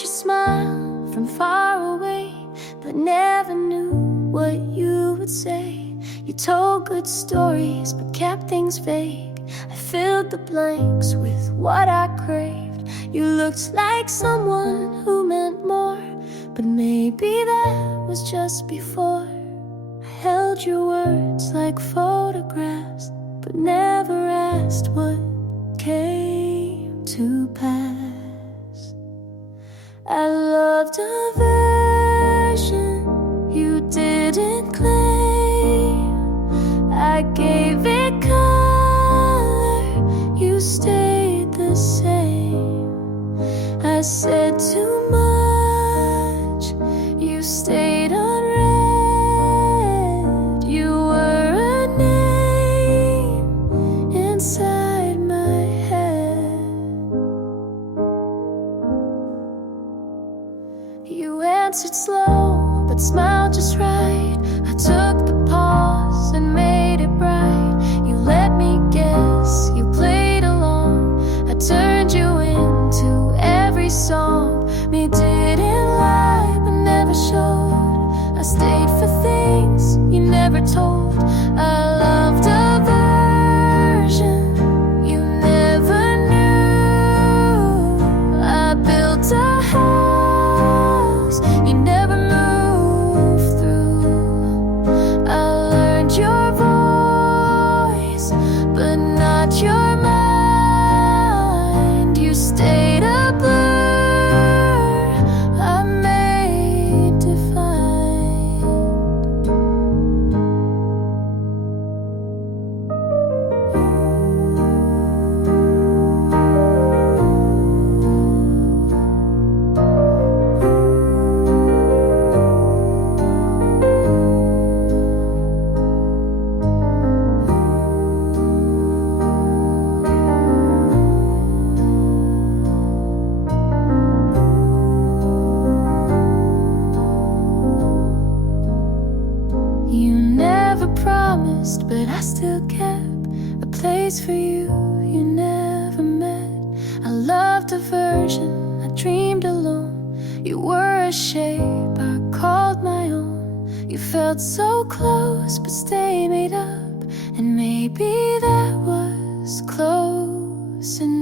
your smile from far away, but never knew what you would say. You told good stories, but kept things vague. I filled the blanks with what I craved. You looked like someone who meant more, but maybe that was just before. I held your words like photographs, but never asked what came to pass. I loved a version you didn't claim. I gave it color, you stayed the same. I said too much, you stayed unread. You were a name inside my head. You answered slow, but smiled just right. I took the pause and made it bright. You let me guess, you played along. I turned you into every song. Me didn't lie, but never showed. I stayed for things you never told. I loved a version you never knew. I built a house you never moved through. I learned your voice, but not your mind. You stayed a blur I made defined. You never promised, but I still kept a place for you you never met. I loved a version I dreamed alone. You were a shape I called my own. You felt so close, but stay made up, and maybe that was close enough.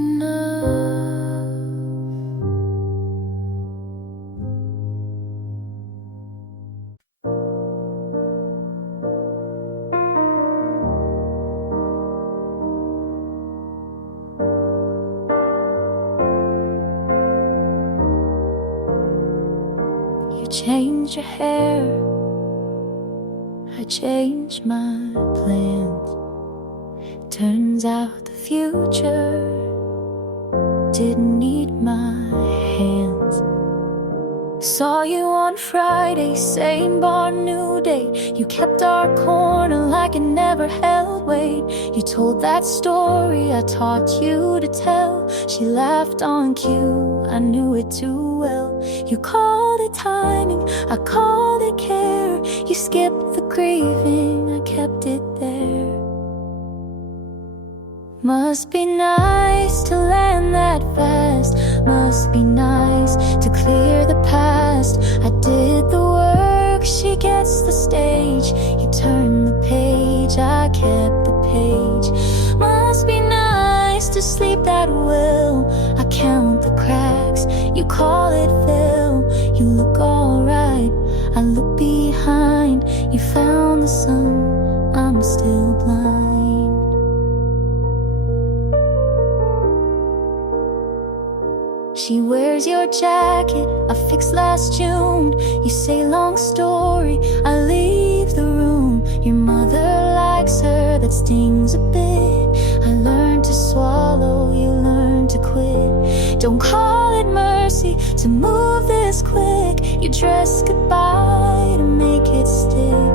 You changed your hair, I changed my plans. Turns out the future didn't need my hands. Saw you on Friday, same bar, new date. You kept our corner like it never held weight. You told that story I taught you to tell. She laughed on cue, I knew it too well. You called it timing, I called it care. You skipped the grieving, I kept it there. Must be nice to land that fast. Must be nice to clear the past. I did the work, she gets the stage. You turn the page, I kept the page. Must be nice to sleep that well. I count the cracks, you call it fill. You look alright, I look behind. You found the sun, I'm still blind. She wears your jacket, I fixed last June. You say long story, I leave the room. Your mother likes her, that stings a bit. I learned to swallow, you learned to quit. Don't call it mercy to move this quick. You dress goodbye to make it stick.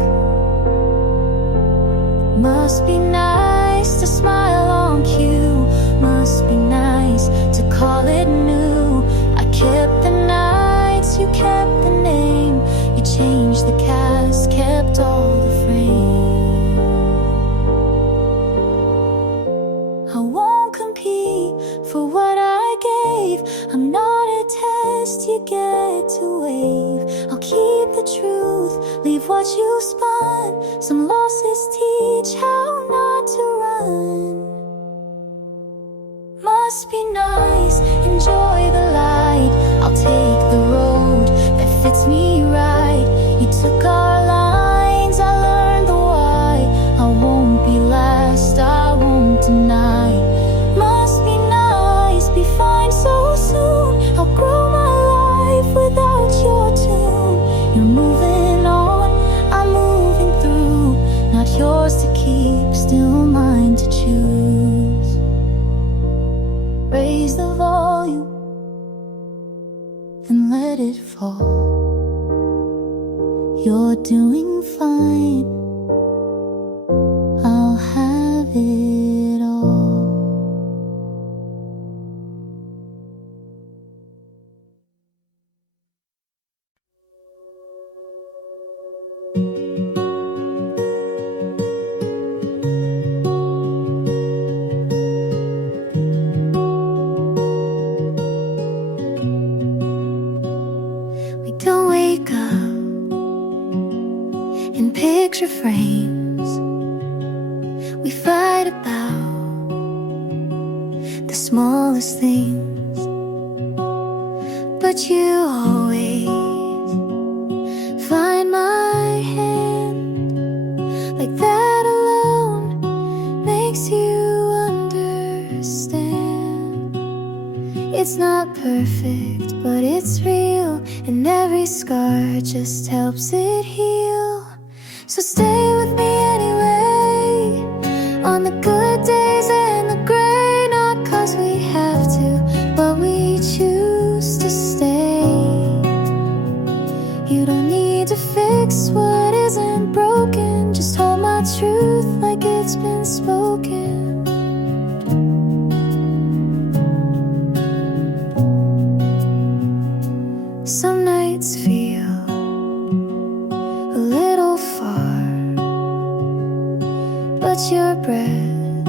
Must be nice to smile on cue. Must be nice to call it new. I kept the nights, you kept the name. You changed the cast, kept all the frame. I won't compete for what I gave. I'm not a test you get. red to wave. I'll keep the truth, leave what you spun. Some losses teach how not to run. Must be nice, enjoy the light. I'll take the road that fits me right. You took our lines, I learned the why. I won't be last, I won't deny. Must be nice, be fine so soon. I'll grow my life without your tune. You're moving on, I'm moving through. Not yours to keep, still mine to choose. Raise the volume and let it fall. You're doing fine, I'll have it all. We don't wake up in picture frames. We fight about the smallest things, but you always find my hand. Like that alone makes you understand. It's not perfect, but it's real, and every scar just helps it heal. So stay with me anyway, on the good days and the gray. Not 'cause we have to, but we choose to stay. You don't need to fix what isn't broken. Just hold my truth like it's been spoken. Some nights feel a little far, but your breath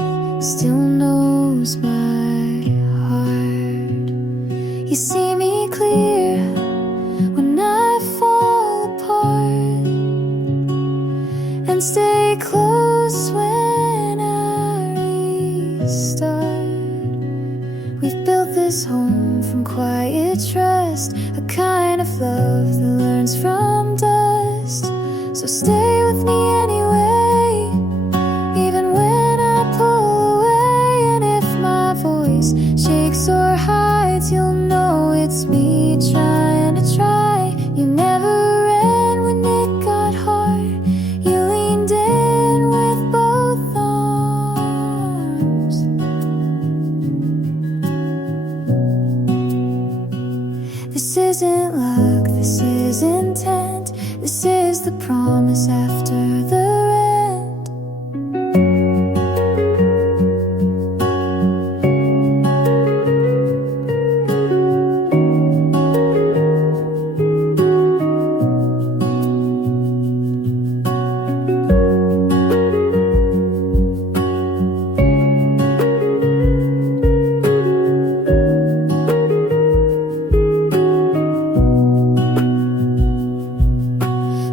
still knows my heart. You see me clear when I fall apart, and stay close when I restart. We've built this home from quiet trust, a kind of love that learns from dust. So stay with me anyway, even when I pull away. And if my voice shakes or hides, you'll know it's me trying to try. You never ran when it got hard. You leaned in with both arms. This isn't luck, this is intent. This is the promise after the rent.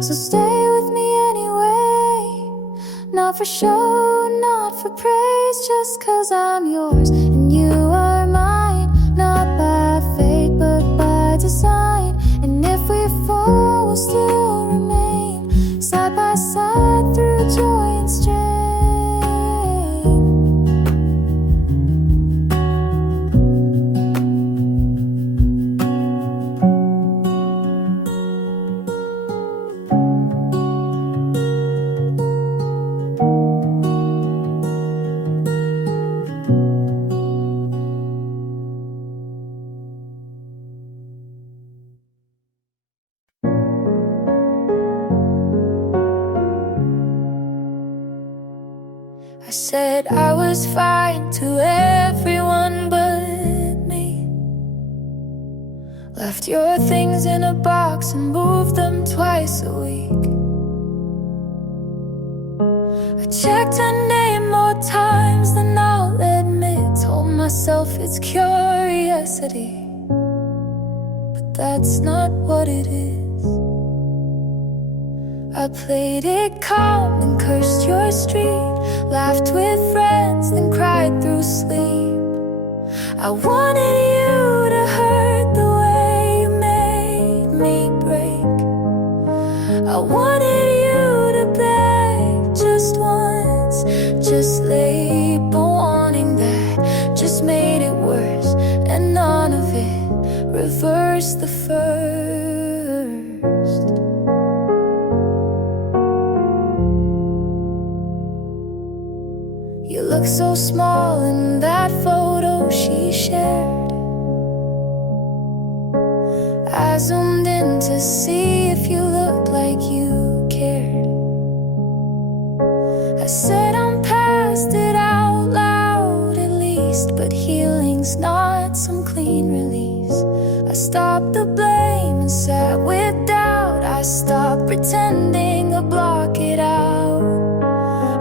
So stay with me anyway, not for show, not for praise, just 'cause I'm yours and you are mine. Not by fate, but by design. And if we fall, we'll still remain side by side through joy and strain. I said I was fine to everyone but me. Left your things in a box and moved them twice a week. I checked her name more times than I'll admit. Told myself it's curiosity, but that's not what it is. I played it calm and cursed your street, laughed with friends, then cried through sleep. I wanted you to hurt the way you made me break. I wanted you to beg just once, just late, but wanting that just made it worse, and none of it reversed the first. You look so small in that photo she shared. I zoomed in to see if you looked like you cared. I said I'm past it out loud at least, but healing's not some clean release. I stopped the blame and sat with doubt. I stopped pretending to block it out.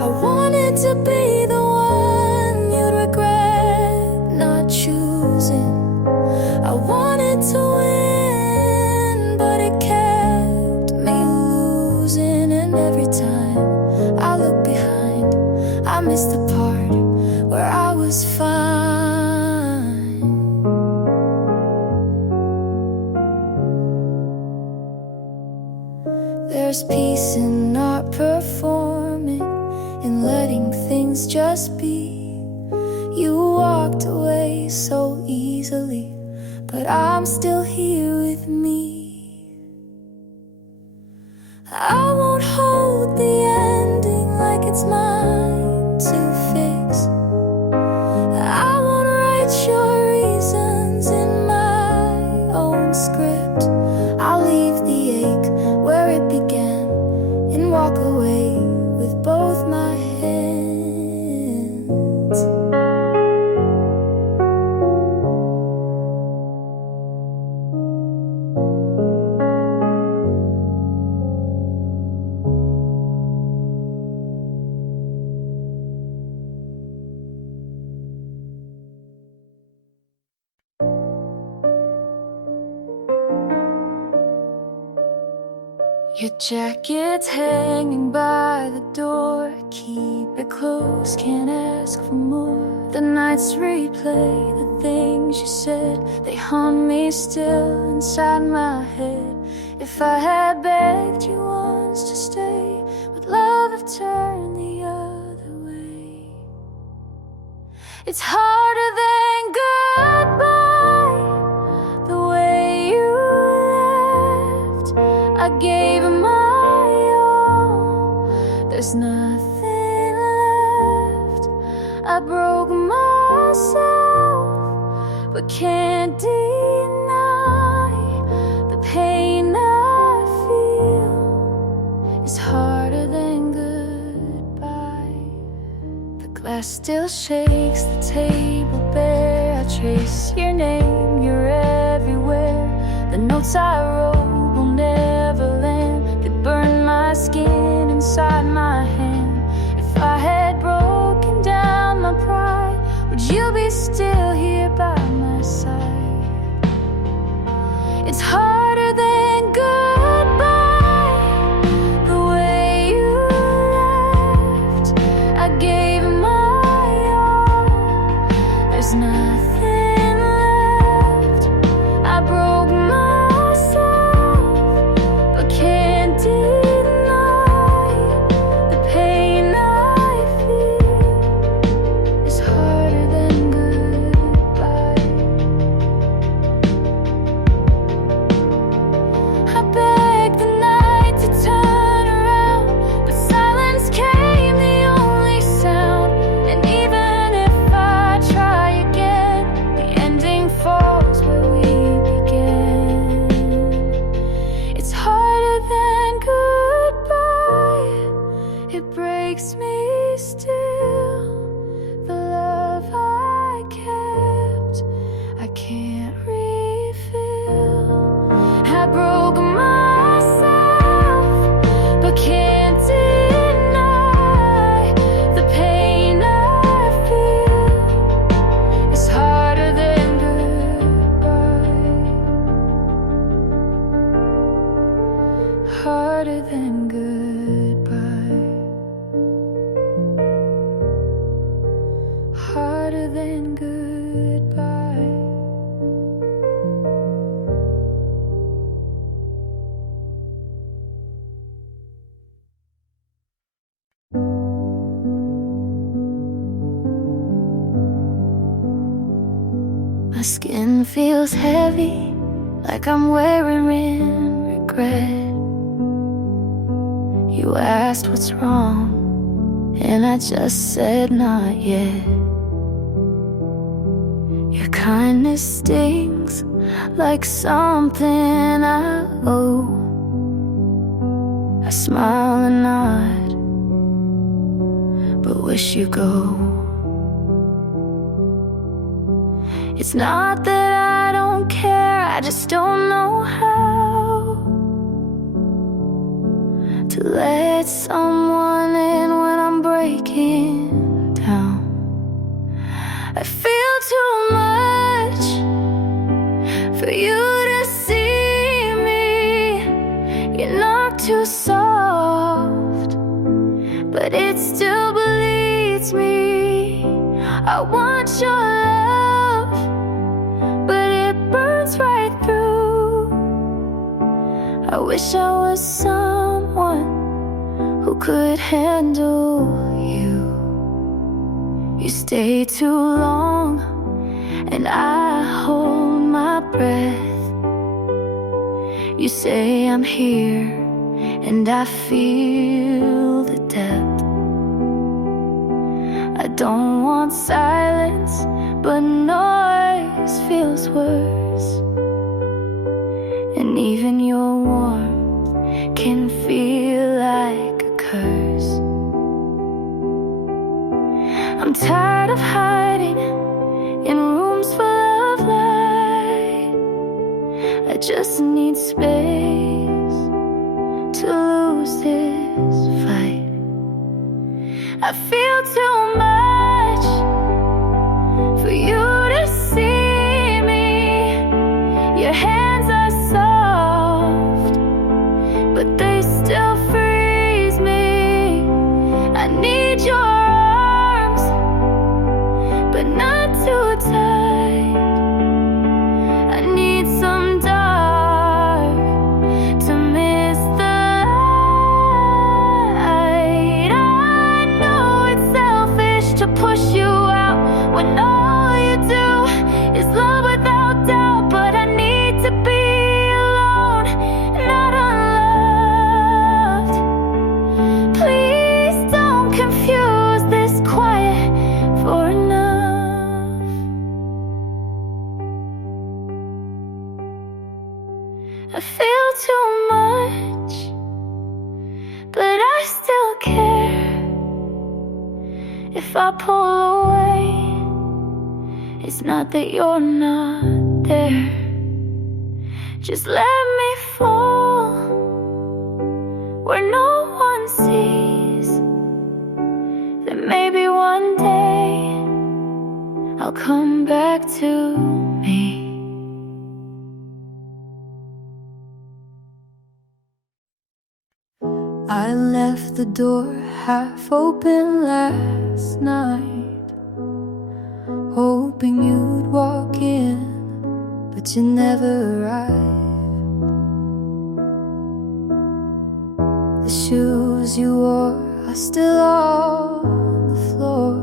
I wanted to be the one you'd regret not choosing. I wanted to win, but it kept me losing. And every time I look behind, I miss the part where I was fine. There's peace in not performing, in letting things just be. You walked away so easily, but I'm still here with me. I won't hold the ending like it's mine to fix. I won't write your reasons in my own script. I'll leave the ache where it began and walk away with both my hands. Your jacket's hanging by the door. Keep it close, can't ask for more. The nights replay the things you said. They haunt me still inside my head. If I had begged you once to stay, would love have turned the other way? It's harder than goodbye, the way you left. I gave my all, there's nothing left. I broke myself, but can't deny the pain I feel is harder than goodbye. The glass still shakes, the table bare. I trace your name, you're everywhere. The notes I wrote will never land. They burn my skin inside my hand. If I had broken down my pride, would you be still here by my side? It's harder than goodbye, the way you left. I gave my all, there's nothing left. I broke myself, harder than goodbye, harder than goodbye. My skin feels heavy, like I'm wearing regret. You asked what's wrong, and I just said not yet. Your kindness stings like something I owe. I smile and nod, but wish you go. It's not that I don't care, I just don't know how to let someone in when I'm breaking down. I feel too much for you to see me. You're not too soft, but it still bleeds me. I want your love, but it burns right through. I wish I was someone who could handle you. You stay too long, and I hold my breath. You say I'm here, and I feel the depth. I don't want silence, but noise feels worse. And even your warmth can feel like a curse. I'm tired of hiding in rooms full of light. I just need space to lose this fight. I feel too much for you to see me. Your hands are soft, but they still freeze me. I need your arms, but not too tight. I need some dark to miss the light. I know it's selfish to push you out when all you do is love without doubt, but I need to be alone, not unloved. Please don't confuse this quiet for enough. I feel too much, but I still care. If I pull away, it's not that you're not there. Just let me fall where no one sees. Then maybe one day I'll come back to me. I left the door half open last night, hoping you'd walk in, but you never arrived. The shoes you wore are still on the floor.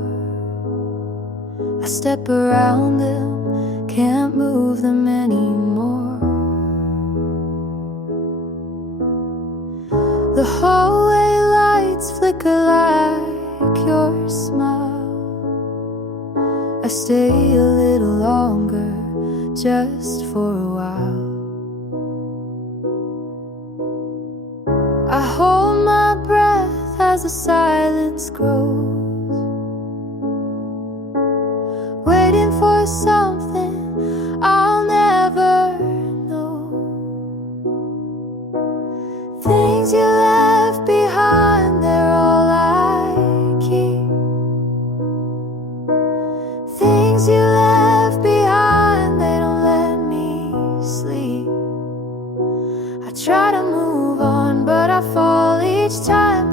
I step around them, can't move them anymore. The hallway lights flicker like your smile. I stay a little longer, just for a while. I hold my breath as the silence grows, waiting for something I'll never know. Things you left behind, they're all I keep. Things you left behind, they don't let me sleep. I try to move on, each time,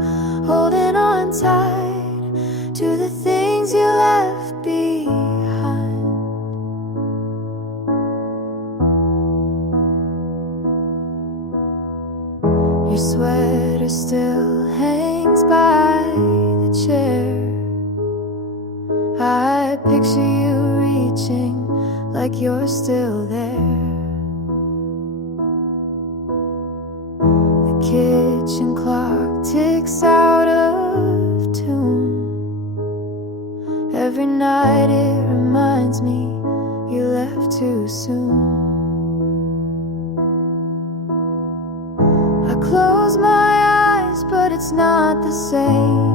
holding on tight to the things you left behind. Your sweater still hangs by the chair. I picture you reaching like you're still there. The kitchen clock ticks out of tune. Every night it reminds me you left too soon. I close my eyes, but it's not the same.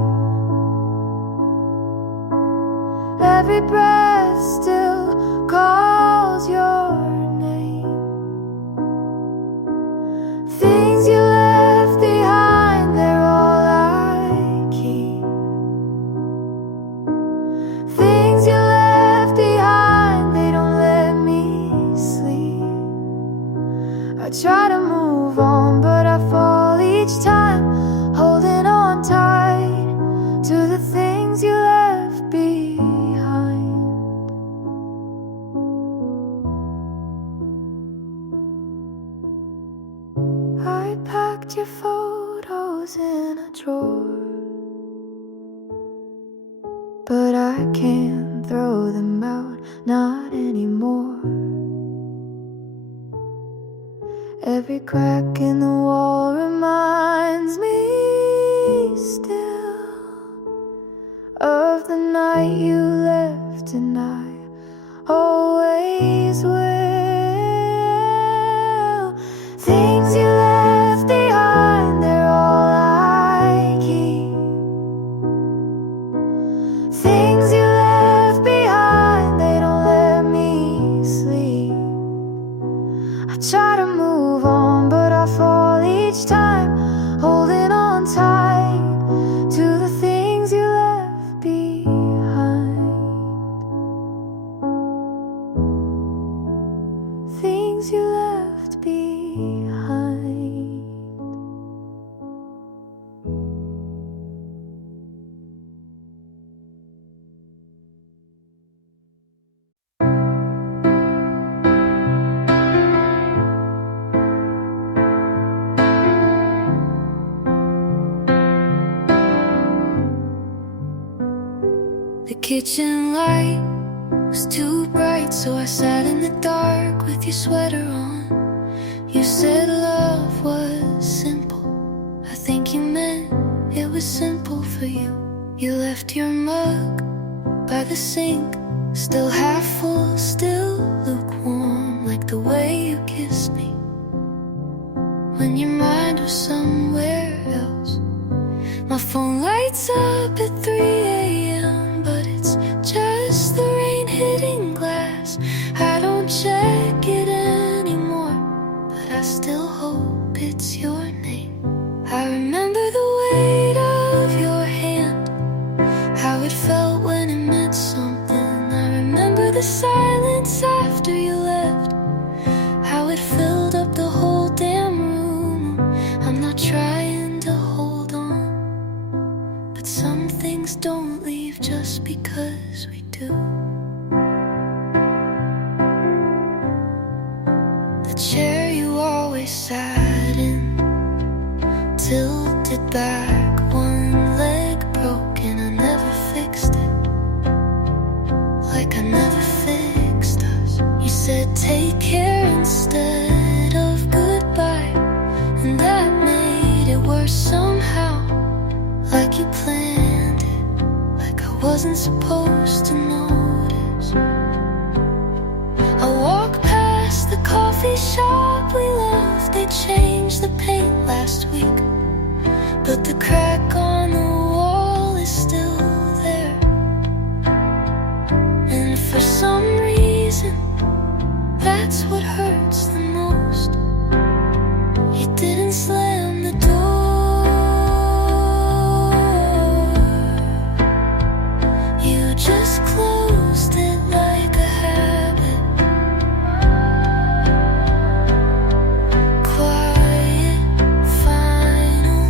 Every breath still calls your name. Things you left behind, they're all I keep. Things you left behind, they don't let me sleep. I try to move on, but I fall each time, holding on tight to the things you left behind. I packed your photos in a drawer, but I can't throw them out, not anymore. Every crack in the wall reminds me still of the night you left, and I always will. Things you left behind, they're all I keep. Things you left behind, they don't let me sleep. I try to move on, but I fall each time, holding on tight to the things you left behind. Things you left behind. The kitchen light was too bright, so I sat in the dark with your sweater on. You said love was simple. I think you meant it was simple for you. You left your mug by the sink, still half full, still lukewarm, like the way you kissed me when your mind was somewhere else. My phone lights up at 3 a.m., but it's just the rain hitting glass. I don't check it anymore, but I still hope it's your name. I remember the weight of your hand, how it felt when it meant something. I remember the silence after you left, how it filled up the whole damn room. I'm not trying to hold on, but some things don't leave just because we do. The chair you always sat in, tilted back, one leg broken. I never fixed it, like I never fixed us. You said take care instead of goodbye, and that made it worse somehow, like you planned it, like I wasn't supposed to notice. I walk past the coffee shop we left. They changed the paint last week, but the crack on the wall is still there. And for some reason, that's what hurts the most. You didn't slam the door, you just closed it like a habit. Quiet, final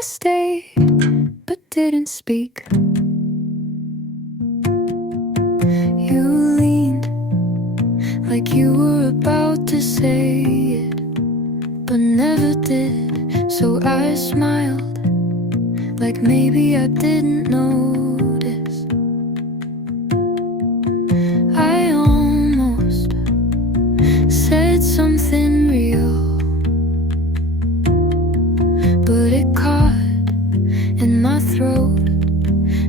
I stayed but didn't speak. You leaned like you were about to say it, but never did. So I smiled like maybe I didn't notice. I almost said something real, but it caught in my throat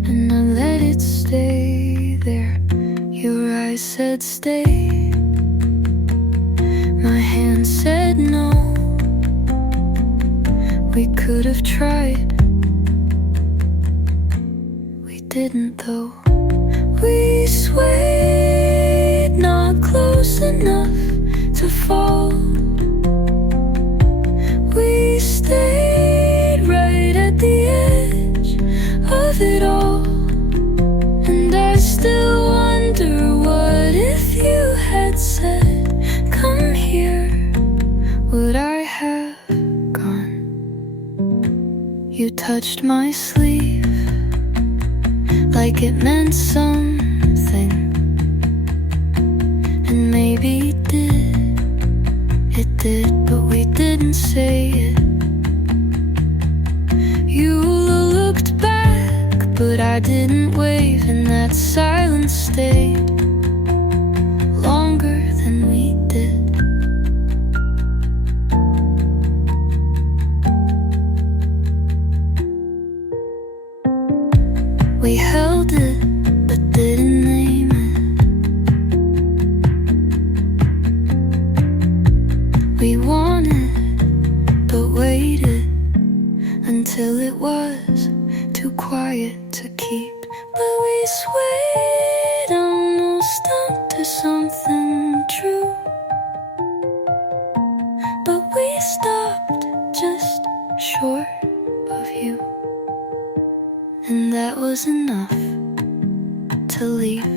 and I let it stay there. Your eyes said stay, my hand said no. We could have tried, we didn't though. We swayed, not close enough to fall. We stayed right at the edge of it all. And I still wonder, what if you had said, come here, would I have gone? You touched my sleeve like it meant something, and maybe it did, but we didn't say it. You looked back, but I didn't wave, and that silence stayed longer than we did. We held it, but didn't name it. We wanted, but waited until it was too quiet to keep. But we swayed almost onto something true. But we stopped just short of you, and that was enough to leave.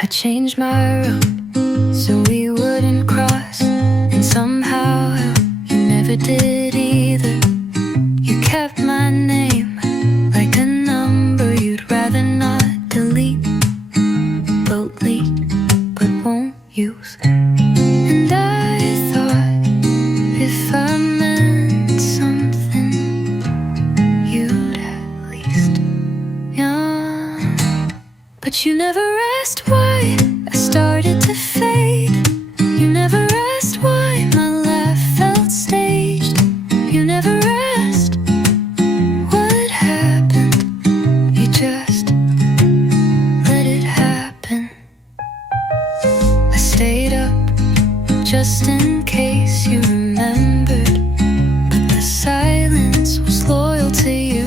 I changed my route so we wouldn't cross, and somehow you never did either. You kept my name like a number you'd rather not delete, but lead, but won't use. And I thought if I meant something, you'd at least, yeah. But you never asked why I started to fade. You never asked why my laugh felt staged. You never asked what happened. You just let it happen. I stayed up just in case you remembered, but the silence was loyal to you.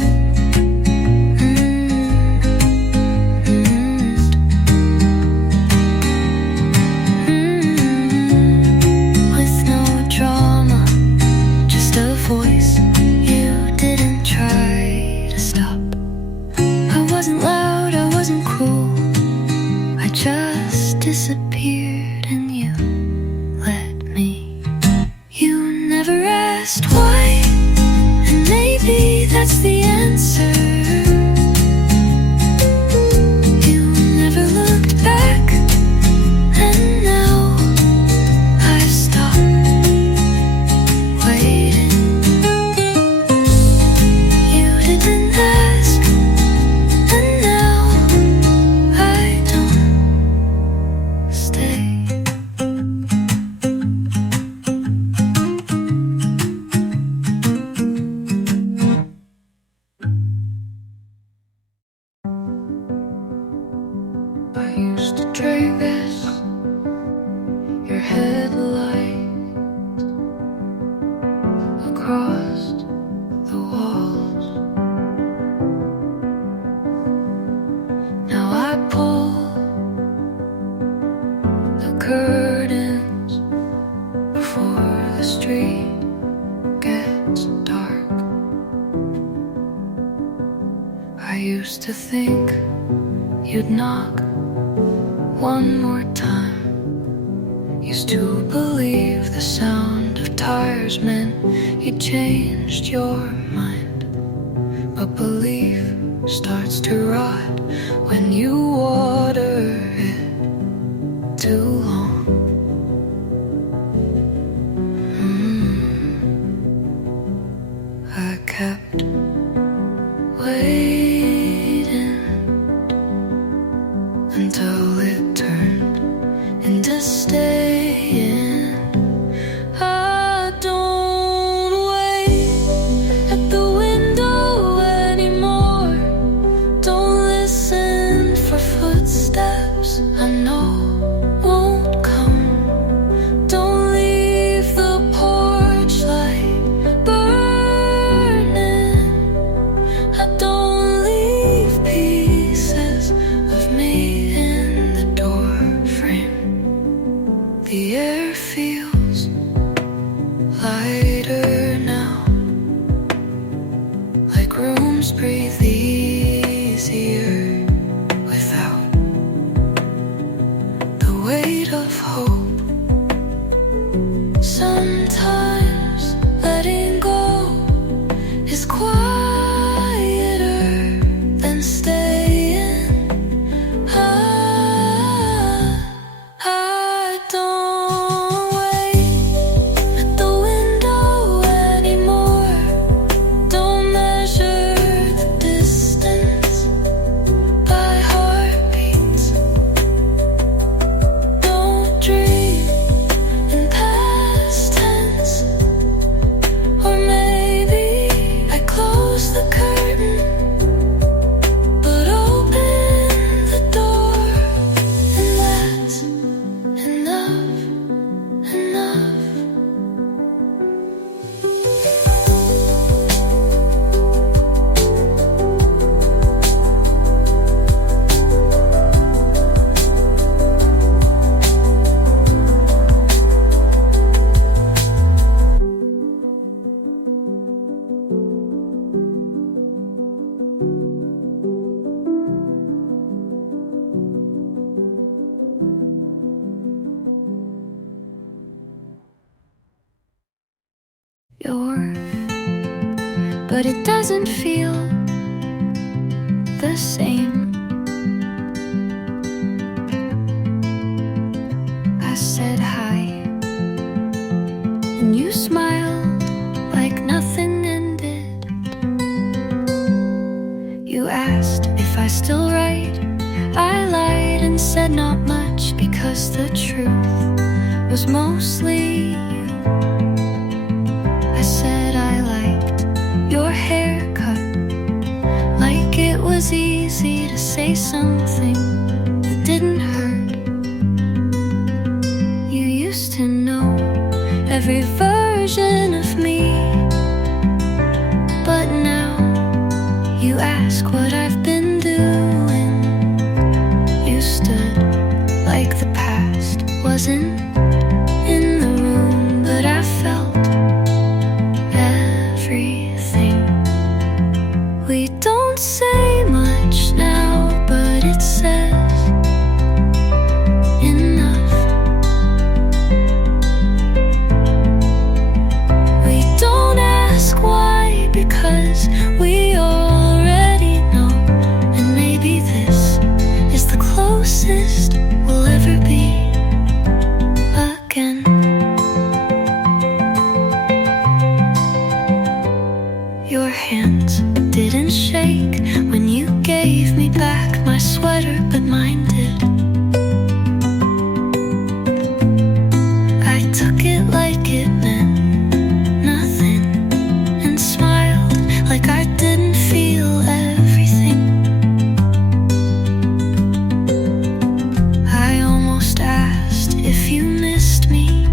I used to think you'd knock one more time. Used to believe the sound of tires meant you'd changed your mind. But belief starts to rot when you water it too long. I kept waiting until it turned into staying. I don't wait at the window anymore. Don't listen for footsteps I know won't come. Don't leave the porch light burning. I don't leave pieces of me in the door frame. The air feels lighter now, like rooms breathe easier without the weight of hope. Sometimes letting go is quieter than staying. I don't wait at the window anymore. Don't measure the distance by heartbeats. Don't dream in past tense. Or maybe I close the curtain, but open the door, and that's enough, enough. Yours, but it doesn't feel the same. I said hi, and you smiled like nothing ended. You asked if I still write. I lied and said not much, because the truth was mostly you. I said I liked your haircut, like it was easy to say something that didn't hurt. You used to know every version of me, but now you ask what I've been doing. You stood like the past wasn't in the room, but I felt everything. We don't say much now, but it says enough. We don't ask why, because we already know. And maybe this is the closest we'll ever be again. Your hands didn't shake when you gave me back my sweater, but mine did. I took it like it meant nothing, and smiled like I didn't feel everything. I almost asked if you missed me.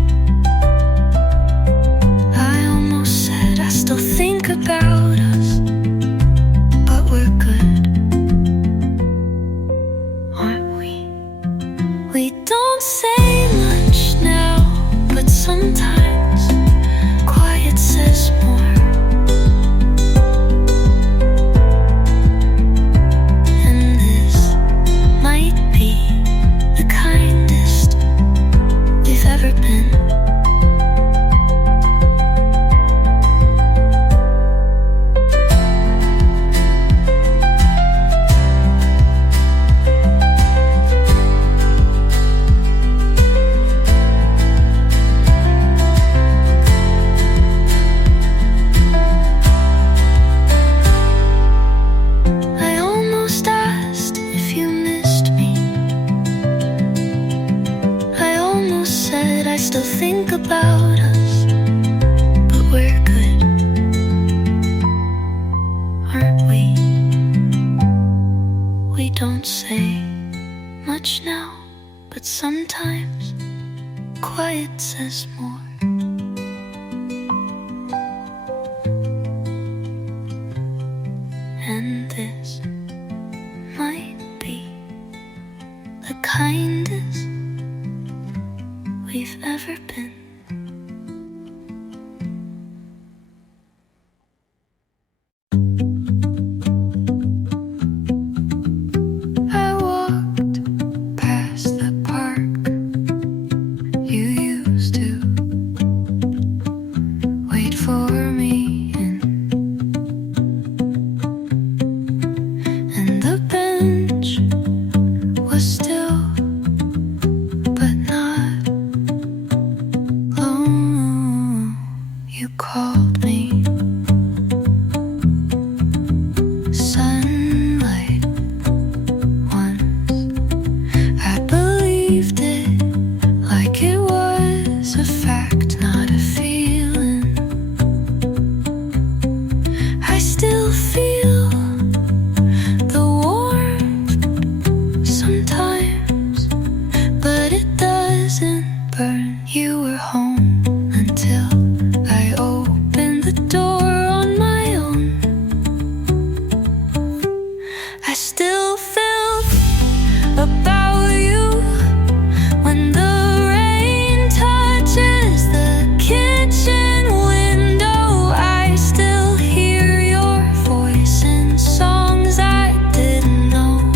I almost said I still think about us, but we're good, aren't we? don't say much now, but sometimes quiet says more. And this might be the kindest we've ever been. I walked past the park you used to wait for me in, and the bench was still but not long. You called me sunlight once. I believed it like it was a fact, not a feeling. I still feel the warmth sometimes, but it doesn't burn. You were home until I opened the door on my own. I still felt about you when the rain touches the kitchen window. I still hear your voice in songs I didn't know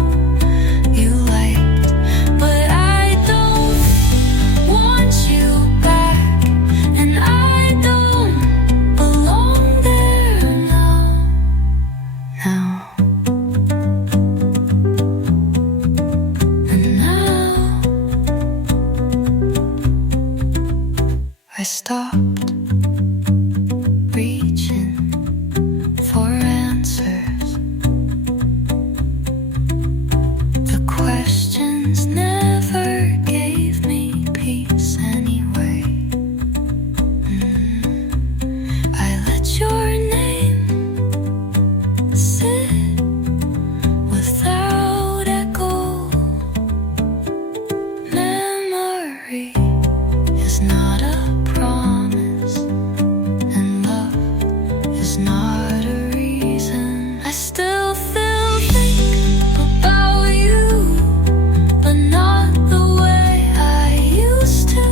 you liked, but I don't want you back, and I don't belong there now. And now I stopped reaching for answers. The questions never gave me peace anyway. I let your name sit without echo. Memory is not a promise, and love is not a reason. I still think about you, but not the way I used to.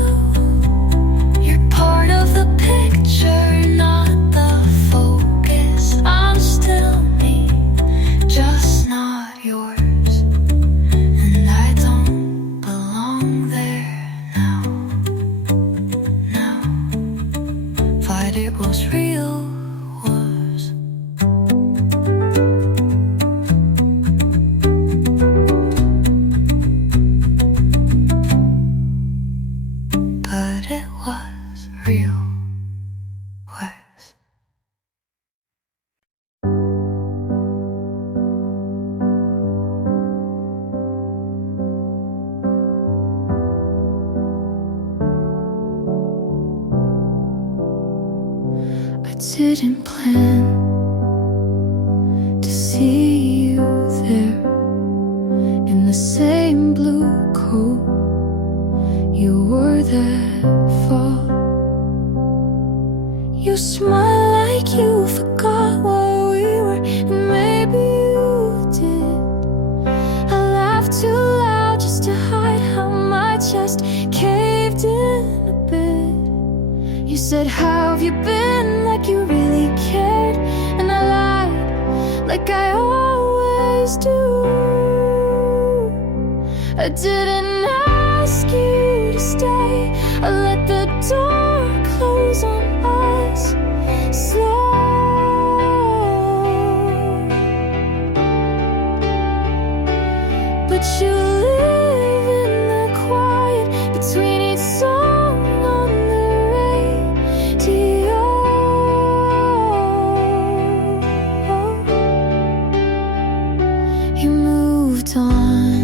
You're part of the picture, not the focus. I'm still me, just not yours, and I don't belong there now. But it was real, was. But it was real, was. I didn't plan to see you there in the same blue coat you wore that fall. You smile like you forgot what we were, and maybe you did. I laughed too loud just to hide how my chest caved in a bit. You said, "How have you been?" like you really cared, and I lied like I always do. I didn't ask you to stay, I let the door close on us slow. But you live in the quiet between each song on the radio. You moved on.